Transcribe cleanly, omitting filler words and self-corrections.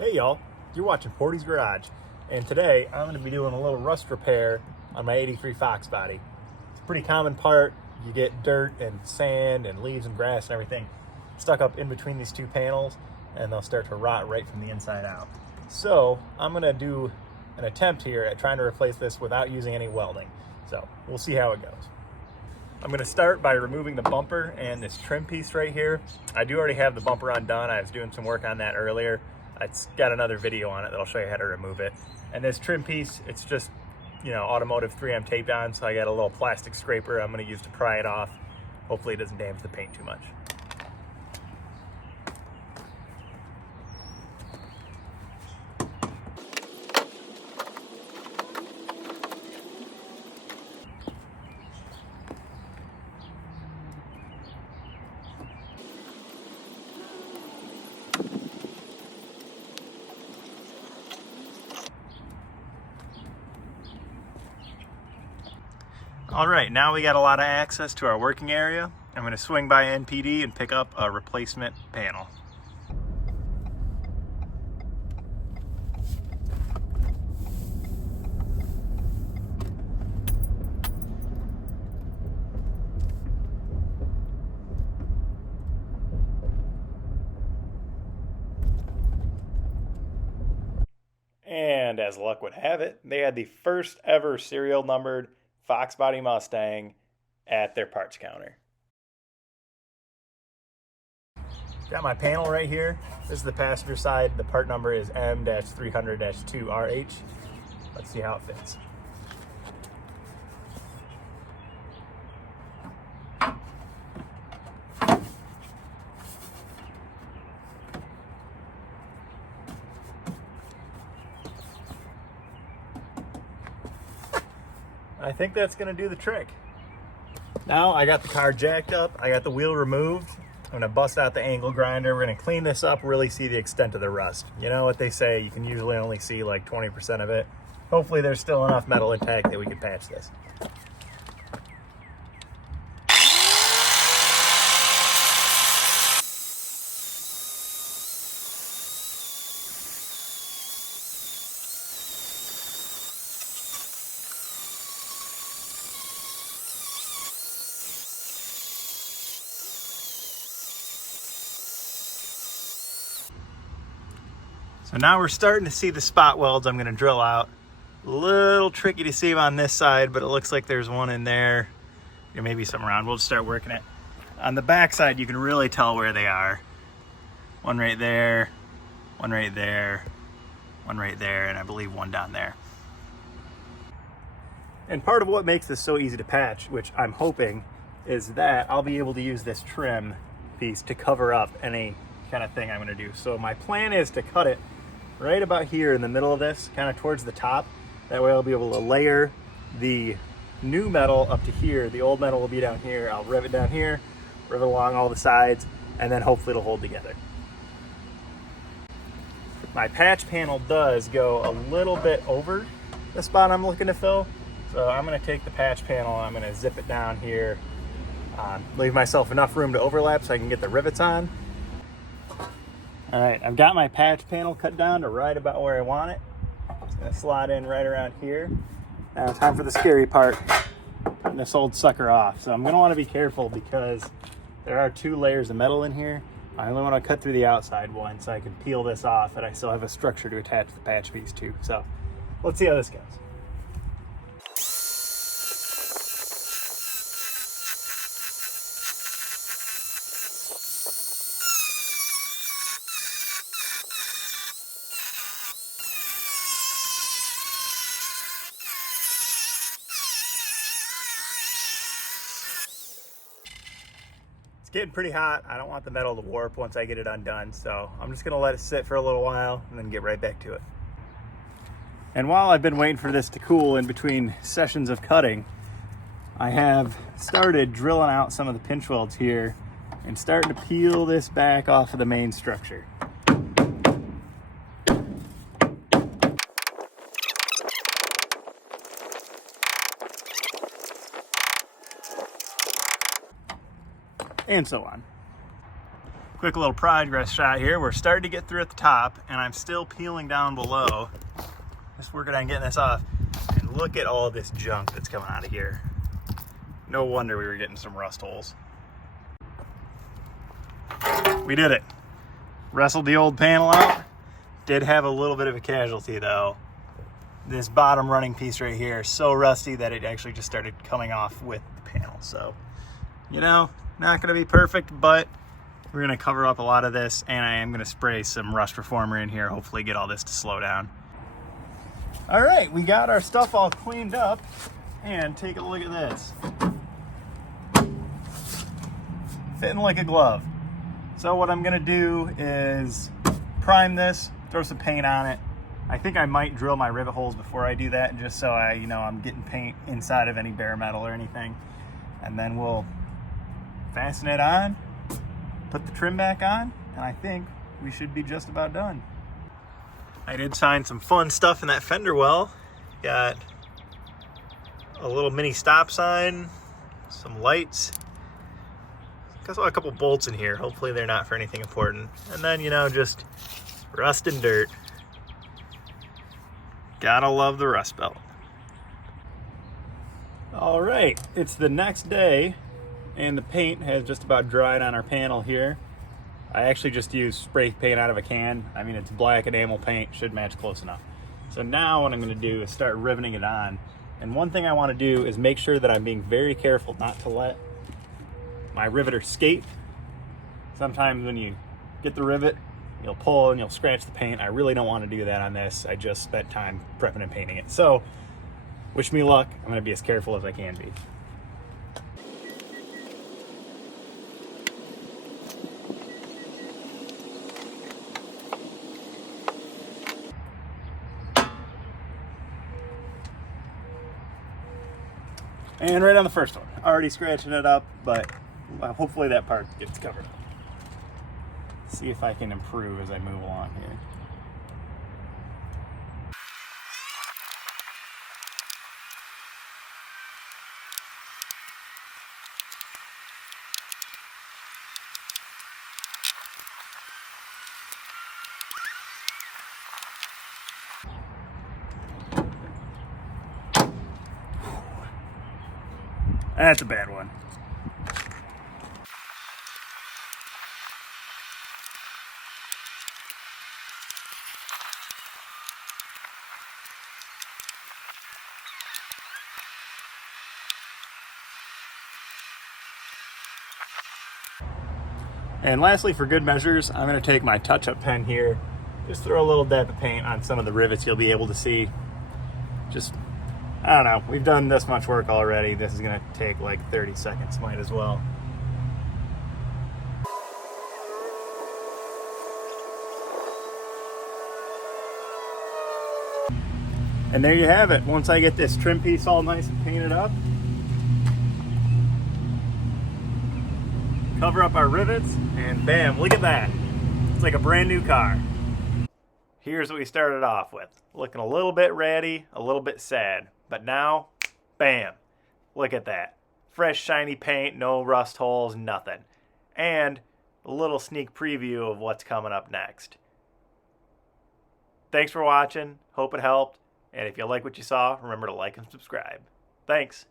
Hey y'all, you're watching Portie's Garage, and today I'm going to be doing a little rust repair on my 83 Foxbody. It's a pretty common part. You get dirt and sand and leaves and grass and everything stuck up in between these two panels, and they'll start to rot right from the inside out. So I'm going to do an attempt here at trying to replace this without using any welding. So we'll see how it goes. I'm going to start by removing the bumper and this trim piece right here. I do already have the bumper undone. I was doing some work on that earlier. It's got another video on it that'll show you how to remove it. And this trim piece, it's just, automotive 3M taped on, so I got a little plastic scraper I'm going to use to pry it off. Hopefully it doesn't damage the paint too much. All right, now we got a lot of access to our working area. I'm going to swing by NPD and pick up a replacement panel. And as luck would have it, they had the first ever serial numbered Foxbody Mustang at their parts counter. Got my panel right here. This is the passenger side. The part number is M-300-2RH. Let's see how it fits. I think that's gonna do the trick. Now I got the car jacked up, I got the wheel removed. I'm gonna bust out the angle grinder. We're gonna clean this up, really see the extent of the rust. You know what they say, you can usually only see like 20% of it. Hopefully there's still enough metal intact that we can patch this. So now we're starting to see the spot welds I'm gonna drill out. A little tricky to see on this side, but it looks like there's one in there. There may be some around, we'll just start working it. On the back side, you can really tell where they are. One right there, one right there, one right there, and I believe one down there. And part of what makes this so easy to patch, which I'm hoping, is that I'll be able to use this trim piece to cover up any kind of thing I'm gonna do. So my plan is to cut it right about here in the middle of this, kind of towards the top. That way I'll be able to layer the new metal up to here. The old metal will be down here. I'll rivet down here, rivet along all the sides, and then hopefully it'll hold together. My patch panel does go a little bit over the spot I'm looking to fill. So I'm gonna take the patch panel, I'm gonna zip it down here, leave myself enough room to overlap so I can get the rivets on. All right, I've got my patch panel cut down to right about where I want it. It's gonna slide in right around here. Now time for the scary part, getting this old sucker off. So I'm gonna wanna be careful because there are two layers of metal in here. I only wanna cut through the outside one so I can peel this off and I still have a structure to attach the patch piece to. So let's see how this goes. It's getting pretty hot. I don't want the metal to warp once I get it undone, so I'm just gonna let it sit for a little while and then get right back to it. And while I've been waiting for this to cool in between sessions of cutting, I have started drilling out some of the pinch welds here and starting to peel this back off of the main structure. And so on. Quick little progress shot here. We're starting to get through at the top, and I'm still peeling down below. Just working on getting this off. And look at all this junk that's coming out of here. No wonder we were getting some rust holes. We did it. Wrestled the old panel out. Did have a little bit of a casualty though. This bottom running piece right here is so rusty that it actually just started coming off with the panel. So, you know, not gonna be perfect, but we're gonna cover up a lot of this, and I am gonna spray some rust reformer in here, hopefully get all this to slow down. All right, we got our stuff all cleaned up, and take a look at this. Fitting like a glove. So what I'm gonna do is prime this, throw some paint on it. I think I might drill my rivet holes before I do that, just so I'm getting paint inside of any bare metal or anything. And then we'll fasten it on, put the trim back on, and I think we should be just about done. I did find some fun stuff in that fender well. Got a little mini stop sign, some lights. Got a couple bolts in here. Hopefully they're not for anything important. And then, just rust and dirt. Gotta love the rust belt. All right, it's the next day, and the paint has just about dried on our panel here. I actually just used spray paint out of a can. I mean, it's black enamel paint, should match close enough. So now what I'm gonna do is start riveting it on. And one thing I wanna do is make sure that I'm being very careful not to let my riveter skate. Sometimes when you get the rivet, you'll pull and you'll scratch the paint. I really don't want to do that on this. I just spent time prepping and painting it. So, wish me luck. I'm going to be as careful as I can be. And right on the first one, already scratching it up, but hopefully that part gets covered. See if I can improve as I move along here. That's a bad one. And lastly, for good measures, I'm going to take my touch-up pen here, just throw a little dab of paint on some of the rivets you'll be able to see. Just, I don't know, we've done this much work already. This is going to take like 30 seconds, might as well. And there you have it. Once I get this trim piece all nice and painted up, cover up our rivets, and bam, look at that. It's like a brand new car. Here's what we started off with. Looking a little bit ratty, a little bit sad. But now, bam, look at that. Fresh, shiny paint, no rust holes, nothing. And a little sneak preview of what's coming up next. Thanks for watching. Hope it helped. And if you like what you saw, remember to like and subscribe. Thanks.